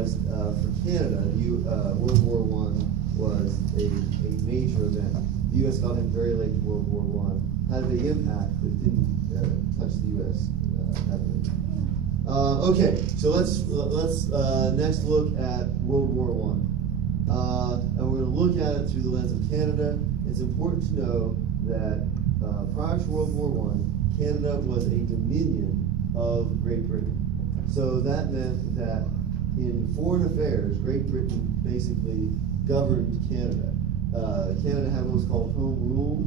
Whereas for Canada, World War I was a major event. The U.S. got in very late to World War I, had a big impact, but didn't touch the U.S. heavily. Okay, so let's next look at World War I. And we're going to look at it through the lens of Canada. It's important to know that prior to World War I, Canada was a dominion of Great Britain. So that meant that in foreign affairs, Great Britain basically governed Canada. Canada had what was called Home Rule.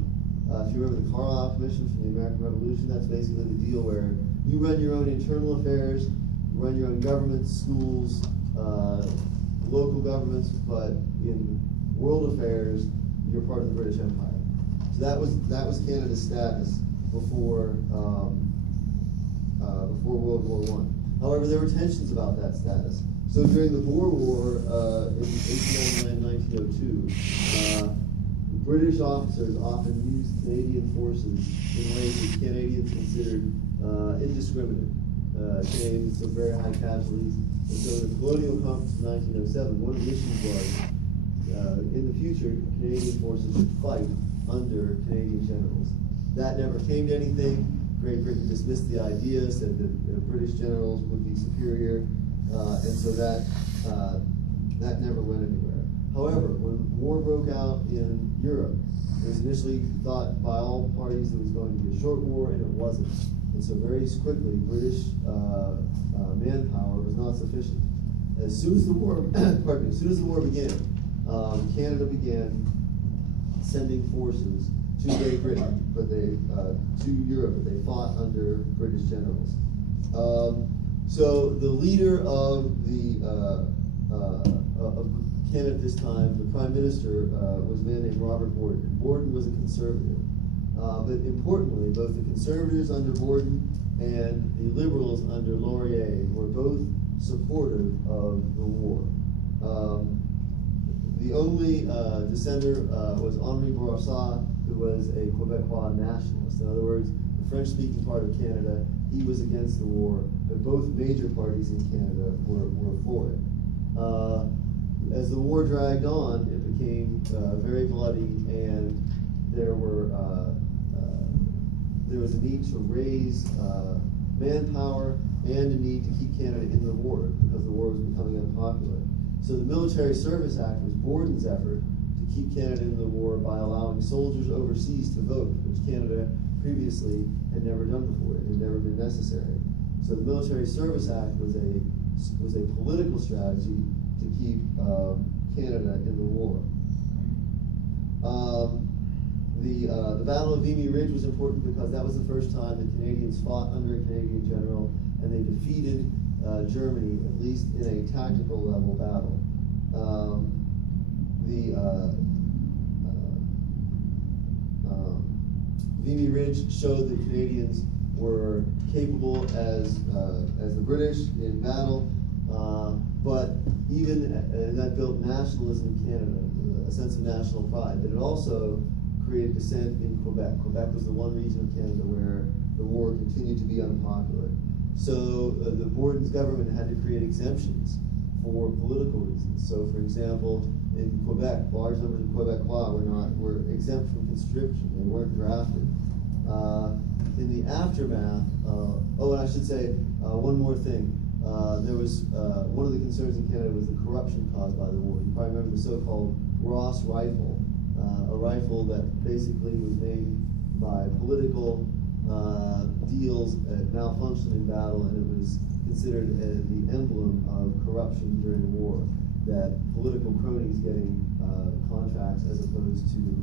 If you remember the Carlisle Commission from the American Revolution, that's basically the deal where you run your own internal affairs, you run your own governments, schools, local governments, but in world affairs, you're part of the British Empire. So that was Canada's status before World War I. However, there were tensions about that status. So during the Boer War in 1899-1902, British officers often used Canadian forces in ways that Canadians considered indiscriminate. Came some very high casualties. And so in the Colonial Conference of 1907, one of the issues was, in the future, Canadian forces should fight under Canadian generals. That never came to anything. Great Britain dismissed the idea, said that British generals would be superior, and so that never went anywhere. However, when war broke out in Europe, it was initially thought by all parties it was going to be a short war, and it wasn't. And so very quickly, British manpower was not sufficient. As soon as the war, as soon as the war began, Canada began sending forces to Great Britain, but to Europe, but they fought under British generals. So the leader of Canada at this time, the Prime Minister, was a man named Robert Borden. Borden was a conservative. But importantly, both the conservatives under Borden and the liberals under Laurier were both supportive of the war. The only dissenter was Henri Bourassa, who was a Quebecois nationalist. In other words, the French-speaking part of Canada, he was against the war, but both major parties in Canada were for it. As the war dragged on, it became very bloody, and there was a need to raise manpower and a need to keep Canada in the war because the war was becoming unpopular. So the Military Service Act was Borden's effort to keep Canada in the war by allowing soldiers overseas to vote, which Canada previously had never done before. It had never been necessary. So the Military Service Act was a political strategy to keep Canada in the war. The Battle of Vimy Ridge was important because that was the first time the Canadians fought under a Canadian general, and they defeated Germany, at least in a tactical level battle. Vimy Ridge showed that Canadians were capable as the British in battle, but even that built nationalism in Canada, a sense of national pride. But it also created dissent in Quebec. Quebec was the one region of Canada where the war continued to be unpopular. So the Borden's government had to create exemptions for political reasons. So, for example, in Quebec, large numbers of Quebecois were exempt from conscription. They weren't drafted. In the aftermath, and I should say one more thing. There was one of the concerns in Canada was the corruption caused by the war. You probably remember the so-called Ross rifle, a rifle that basically was made by political deals that malfunctioned in battle, and it was considered the emblem of corruption during the war, that political cronies getting contracts as opposed to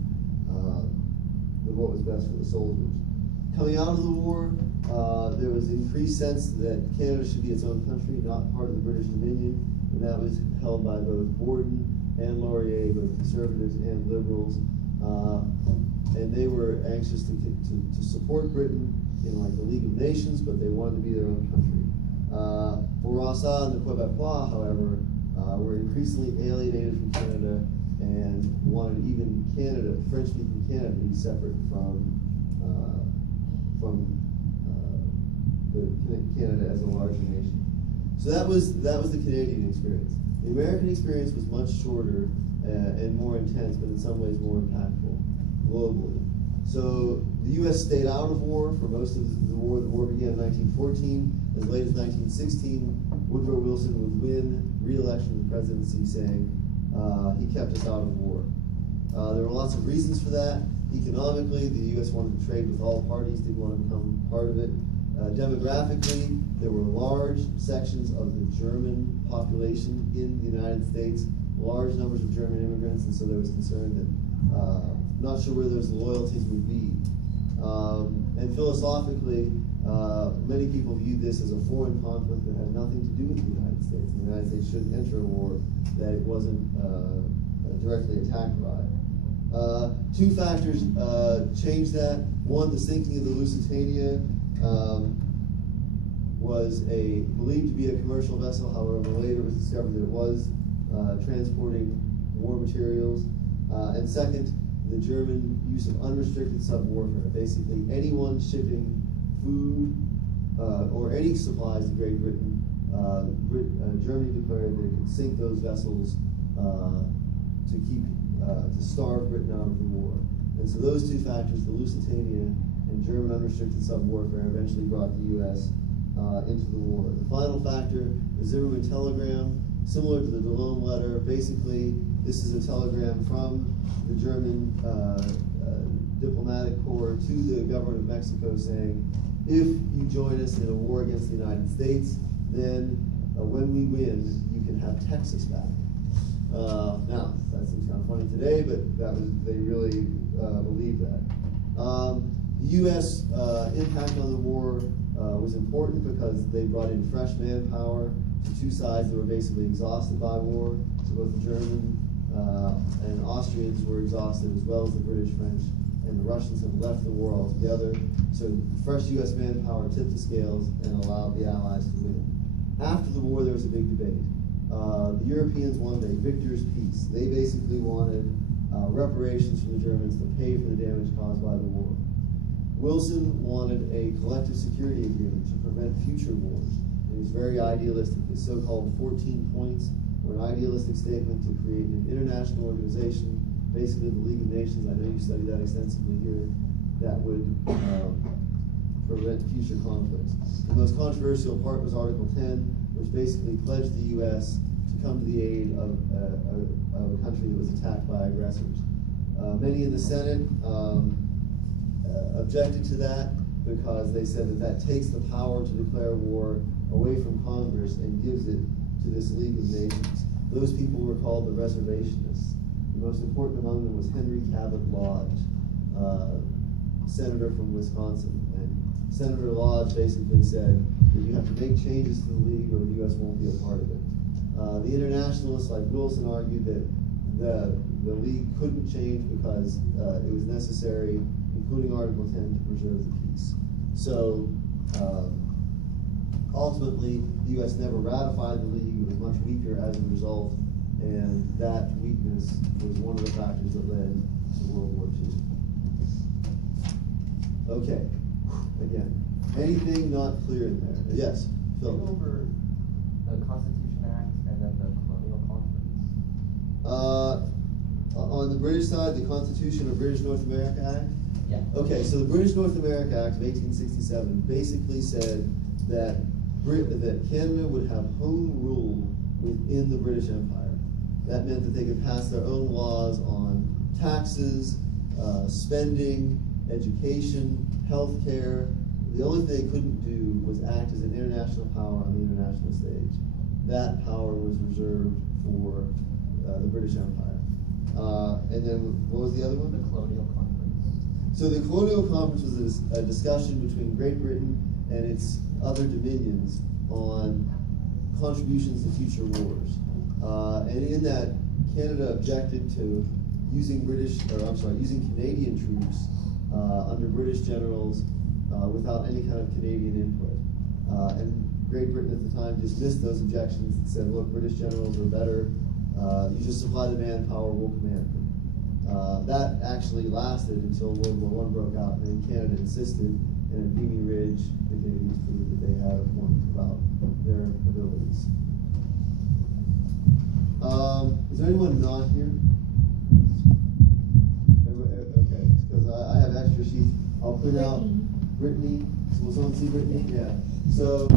what was best for the soldiers. Coming out of the war, there was an increased sense that Canada should be its own country, not part of the British Dominion, and that was held by both Borden and Laurier, both conservatives and liberals, and they were anxious to support Britain in like the League of Nations, but they wanted to be their own country. Bourassa and the Quebecois, however, were increasingly alienated from Canada and wanted even Canada, French-speaking Canada, to be separate from Canada as a larger nation. So that was the Canadian experience. The American experience was much shorter and more intense, but in some ways more impactful globally. So the U.S. stayed out of war for most of the war. The war began in 1914. As late as 1916, Woodrow Wilson would win re-election to the presidency, saying he kept us out of war. There were lots of reasons for that. Economically, the U.S. wanted to trade with all parties, didn't want to become part of it. Demographically, there were large sections of the German population in the United States, large numbers of German immigrants, and so there was concern that not sure where those loyalties would be. And philosophically, many people viewed this as a foreign conflict that had nothing to do with the United States. The United States shouldn't enter a war that it wasn't directly attacked by. Two factors changed that. One, the sinking of the Lusitania was believed to be a commercial vessel. However, later it was discovered that it was transporting war materials. And second, the German use of unrestricted sub-warfare. Basically, anyone shipping food or any supplies to Great Britain, Germany declared that it could sink those vessels to starve Britain out of the war. And so those two factors, the Lusitania and German unrestricted sub-warfare, eventually brought the U.S. Into the war. The final factor, the Zimmermann telegram, similar to the Delhomme letter. Basically, this is a telegram from the German diplomatic corps to the government of Mexico saying, if you join us in a war against the United States, then when we win, you can have Texas back. Now, that seems kind of funny today, but they really believed that. The U.S. impact on the war was important because they brought in fresh manpower to two sides that were basically exhausted by war. So both the German and Austrians were exhausted, as well as the British, French, and the Russians had left the war altogether. So fresh U.S. manpower tipped the scales and allowed the Allies to win. After the war, there was a big debate. The Europeans wanted a victor's peace. They basically wanted reparations from the Germans to pay for the damage caused by the war. Wilson wanted a collective security agreement to prevent future wars. He was very idealistic. His so-called 14 points were an idealistic statement to create an international organization, basically the League of Nations. I know you studied that extensively here, that would prevent future conflicts. The most controversial part was Article 10, which basically pledged the U.S. to come to the aid of a country that was attacked by aggressors. Many in the Senate objected to that because they said that takes the power to declare war away from Congress and gives it to this League of Nations. Those people were called the reservationists. The most important among them was Henry Cabot Lodge, senator from Wisconsin. And Senator Lodge basically said that you have to make changes to the League or the U.S. won't be a part of it. The internationalists like Wilson argued that the League couldn't change because it was necessary, including Article 10, to preserve the peace. So ultimately, the U.S. never ratified the League. It was much weaker as a result, and that weakness was one of the factors that led to World War II. Okay, again, anything not clear in there? Yes, Phil. Go over the Constitution Act and then the Colonial Conference. On the British side, the Constitution of British North America Act. Yeah. Okay, so the British North America Act of 1867 basically said that Canada would have home rule within the British Empire. That meant that they could pass their own laws on taxes, spending, education, healthcare. The only thing they couldn't do was act as an international power on the international stage. That power was reserved for the British Empire. And then what was the other one? The Colonial Conference. So the Colonial Conference was a discussion between Great Britain and its other dominions on contributions to future wars. And in that, Canada objected to using Canadian troops under British generals without any kind of Canadian input. And Great Britain at the time dismissed those objections and said, look, British generals are better. You just supply the manpower, we'll command them. That actually lasted until World War I broke out, and then Canada insisted, and at Vimy Ridge, the Canadians proved that they had a point about their ability. questions? Is there anyone not here? Okay, because I have extra sheets. I'll print out Brittany. Will someone see Brittany? Yeah. So.